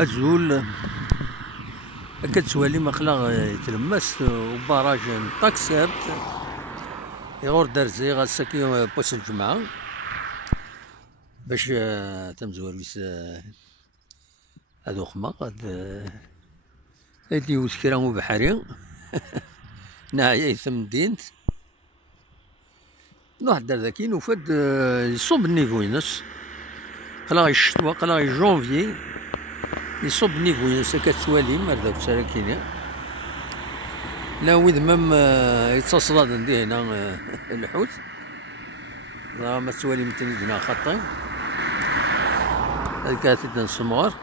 الزول كتسوالي مخلا يتلمس وبراج طاكسابت يغور درزي غاساكي بوس الجمعة باش تمزورويس هادو خما غاد هادي وسكرا وبحري نهاية ثم دينت واحد دار ذاكين وفاد يصوب النيفوينس قلا الشتوى قلا جونفي يصوب النيفوينس كتسوالي مردا بساكيني لا ويد مام يتصل عندي هنا الحوت راه ما تسوالي متني دنا خطي هاذيك تدن السمغر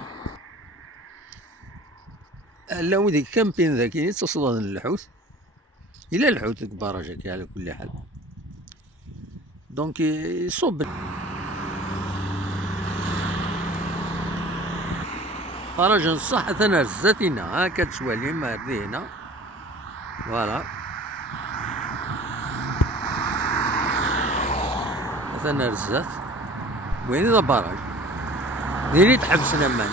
لا ويد كامبين ذاك يتصل الحوت الى الحوت كبارجك على كل حال دونك يصوب فرج نصح ثنا رزاتنا ها كتسوالي ما هنا فوالا ثنا رزات وين ذا براج ديري تحبسنا مان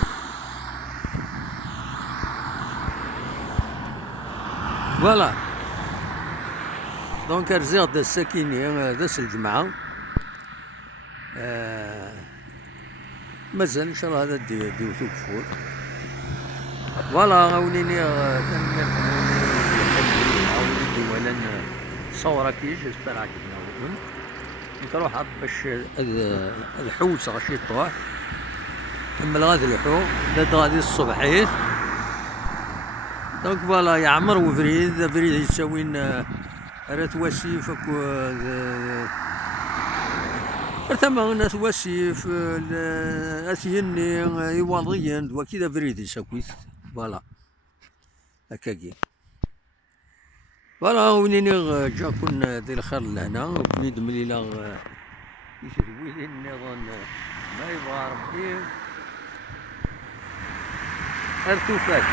فوالا دونك رزيغ دا الساكيني داس الجمعة مازال ان شاء الله هذا ديوثو كفور فوالا وليني عاوني ولا صورة كي جيسبر عجبنا نروح باش الحوت غاشي طوح كمل غادي الحوت داد غادي الصبحيت دونك فوالا يعمر وفريد فريد يساوين راه واسيف ثما ناس واسيف اثيني يواضيين دوا كذا فريد يساكويت فوالا هكاكي فوالا ونيني جا كنا دير الخير لهنا وكنيد مليلا يسوي النظام ما يبغى ربي ارتفاك